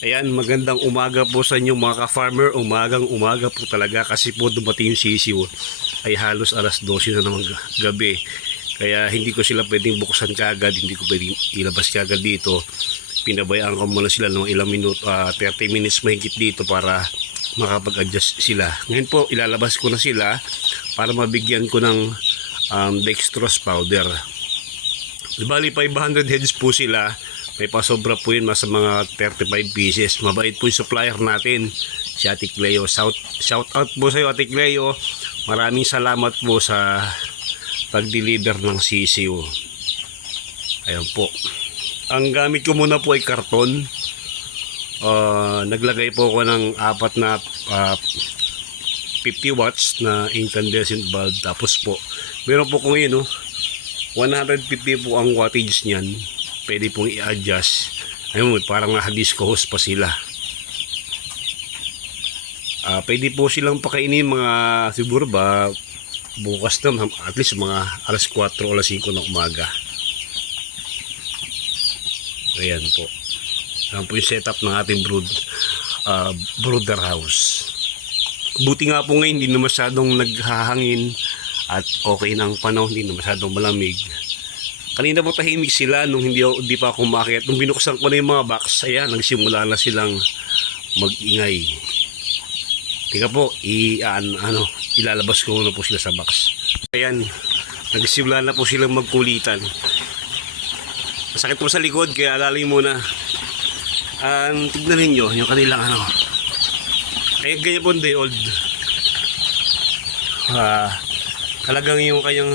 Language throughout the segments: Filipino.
Ayan, magandang umaga po sa inyo mga ka-farmer. Umagang umaga po talaga kasi po dumating yung sisiw ay halos alas 12 na naman gabi. Kaya hindi ko sila pwedeng buksan kagad, hindi ko pwedeng ilabas kagad dito. Pinabayaan ko muna sila ng ilang minuto, 30 minutes mahigit dito para makapag-adjust sila. Ngayon po ilalabas ko na sila para mabigyan ko ng dextrose powder. Bali 500 heads po sila. May pasobra po yun, sa mga 35 pieces. Mabait po yung supplier natin, si Ate Cleo. Shout out po sa iyo, Ate Cleo. Maraming salamat po sa pag-deliver ng sisiw. Ayan po. Ang gamit ko muna po ay karton. Naglagay po ako ng 4 na 50 watts na incandescent bulb. Tapos po, meron po kung yun, 150 po ang wattage niyan. Pwede pong i-adjust. Ayun, parang naka-disco hose pa sila. Pwede po silang pakainin mga siguro ba bukas na, at least mga alas 4 o alas 5 ng umaga. Ayan po. Ayan po yung setup ng ating brooder house. Buti nga po ngayon, hindi na masyadong naghahangin at okay na ang panahon, hindi na masyadong malamig. Kanina po tahimik sila nung hindi pa ako umakyat. Nung binuksan ko na yung mga box, ayan, nagsimula na silang mag-ingay. Tika po, ilalabas ko muna po sila sa box. Ayan, nagsimula na po silang magkulitan. Masakit po sa likod, kaya alalay muna. Tignan ninyo yung kanilang Ayan, ganyan po day old. Talagang yung kanyang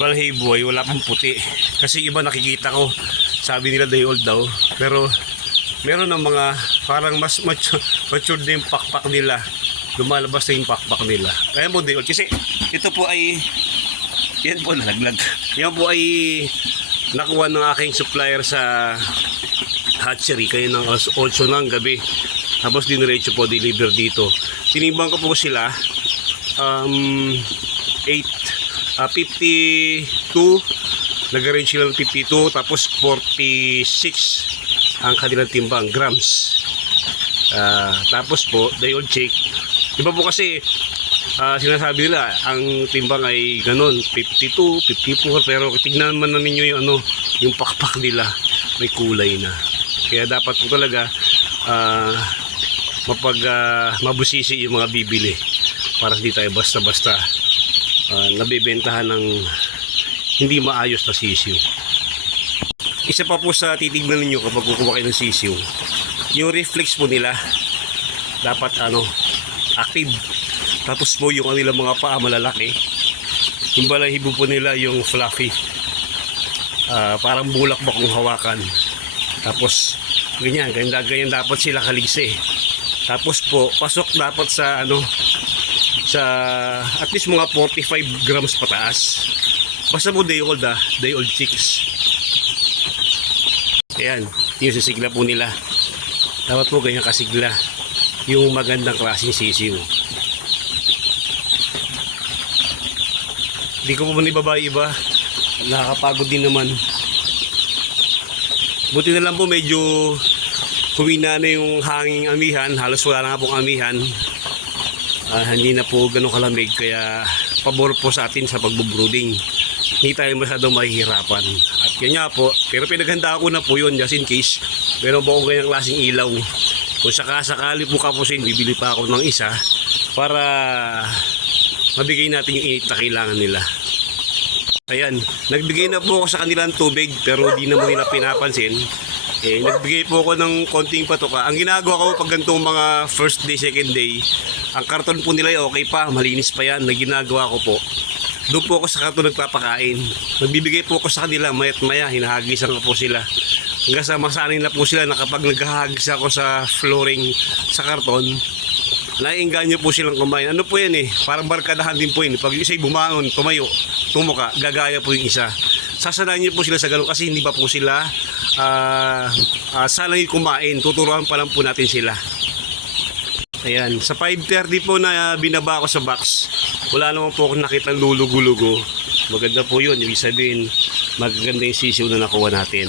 balhibo ay wala pang puti. Kasi iba nakikita ko, sabi nila day old daw. Pero meron ng mga parang mas mature na yung pakpak nila. Lumalabas na yung pakpak nila. Kaya po day old. Kasi ito po ay, yan po nalaglag. Yan po ay nakuha ng aking supplier sa hatchery. Kaya ng alas 8 ng gabi. Tapos diniretso po deliver dito. Tinimbang ko po sila 52, nag-arrange sila ng 52, tapos 46 ang kanilang timbang, grams. Tapos po, day old check. Iba po kasi sinasabi nila, ang timbang ay ganun, 52, 54, pero tignan man na ninyo yung pakpak nila, may kulay na. Kaya dapat po talaga mabusisi yung mga bibili para hindi tayo basta-basta nabibentahan ng hindi maayos na sisiw. Isa pa po sa titignan ninyo kapag kukuha kayo ng sisiw, yung reflex po nila dapat active. Tapos po yung kanilang mga paa malalaki, yung balahibo po nila yung fluffy, parang bulak ba kung hawakan. Tapos ganyan dapat sila kaligsi. Tapos po pasok dapat sa sa at least mga 45 grams pataas. Basta po day old day old chicks. Ayan, yung sisigla po nila. Dapat po ganyan kasigla yung magandang klaseng sisiw. Hindi ko po manibaba iba. Nakakapagod din naman. Buti na lang po medyo humina na yung hanging amihan. Halos wala na nga pong amihan. Hindi na po ganun kalamig. Kaya pabor po sa atin sa pagbubrooding. Hindi tayo masyadong mahihirapan. At kanya po, pero pinaghanda ko na po yun just in case. Meron po akong ganyang klaseng ilaw. Kung sakasakali po kapusin, bibili pa ako ng isa para mabigay natin yung init na kailangan nila. Ayan, nagbigay na po ako sa kanilang tubig pero di naman nila pinapansin. Nagbigay po ako ng konting patuka. Ang ginagawa ko pag ganitong mga first day, second day, ang karton po nila ay okay pa, malinis pa yan na ginagawa ko po. Doon po ako sa karton nagpapakain. Nagbibigay po ako sa kanila mayat maya, hinahagisan ko po sila. Hanggang sa masanay na po sila na kapag naghahagis ako sa flooring sa karton, naiinganyo po silang kumain. Ano po yan parang barkadahan din po yun. Pag yung isa'y bumangon, tumayo, tumuka, gagaya po yung isa. Sasanayin niyo po sila sa ganun kasi hindi pa po sila sanay kumain. Tuturuan pa lang po natin sila. Ayan, sa 5:30 po na binaba ako sa box, wala naman po akong nakita lulugo-lugo. Maganda po yun, ibig sabihin magaganda yung sisiw na nakuha natin.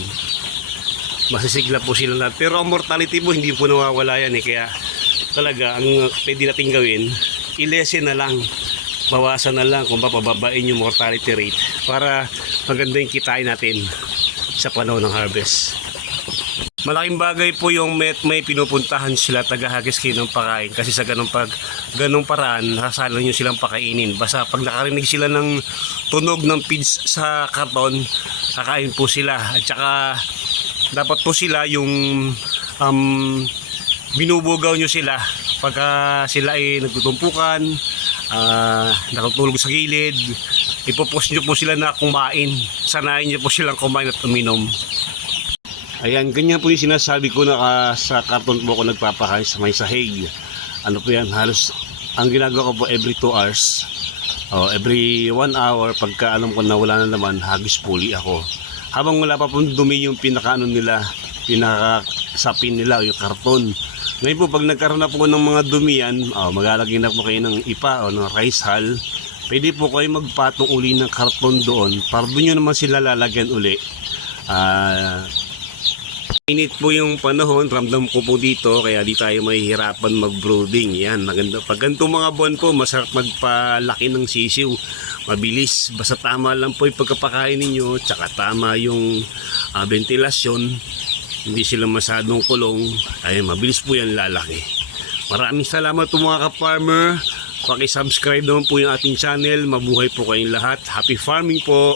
Masisigla po sila lahat. Pero ang mortality po hindi po nawawala yan kaya talaga ang pwede natin gawin, i-lessen na lang, bawasan na lang kung papababain yung mortality rate para maganda yung kitain natin sa panahon ng harvest. Malaking bagay po yung may pinupuntahan sila tagahagis kayo ng pakain kasi sa ganung paraan nakasala nyo silang pakainin. Basta pag nakarinig sila ng tunog ng feeds sa karton, kakain po sila. At saka dapat po sila yung binubugaw nyo sila pagka sila ay nagtutumpukan, nakatulog sa gilid, ipopost nyo po sila na kumain, sanayin nyo po silang kumain at uminom. Ayan, ganyan po yung sinasabi ko na sa karton po ako nagpapakain sa may sahig. Ano po yan, halos ang ginagawa ko po every 2 hours, every 1 hour pagka alam ko na wala na naman, hagis puli ako. Habang wala pa pong dumi yung pinakaano nila, pinakasapin nila yung karton. Ngayon po pag nagkaroon na po ng mga dumi yan, maglalagay na po kayo ng ipa o ng rice hull. Pwede po kayo magpatong uli ng karton doon para doon nyo naman sila lalagyan uli. Init po yung panahon, ramdam ko po dito kaya di tayo mahihirapan mag-brooding. Yan, maganda. Pag ganitong mga buwan po, masarap magpalaki ng sisiw. Mabilis, basta tama lang po yung pagkapakain ninyo, tsaka tama yung ventilasyon. Hindi sila masadong kulong, ay mabilis po yan lalaki. Maraming salamat po mga ka-farmer. Paki-subscribe naman po yung ating channel. Mabuhay po kayong lahat. Happy farming po!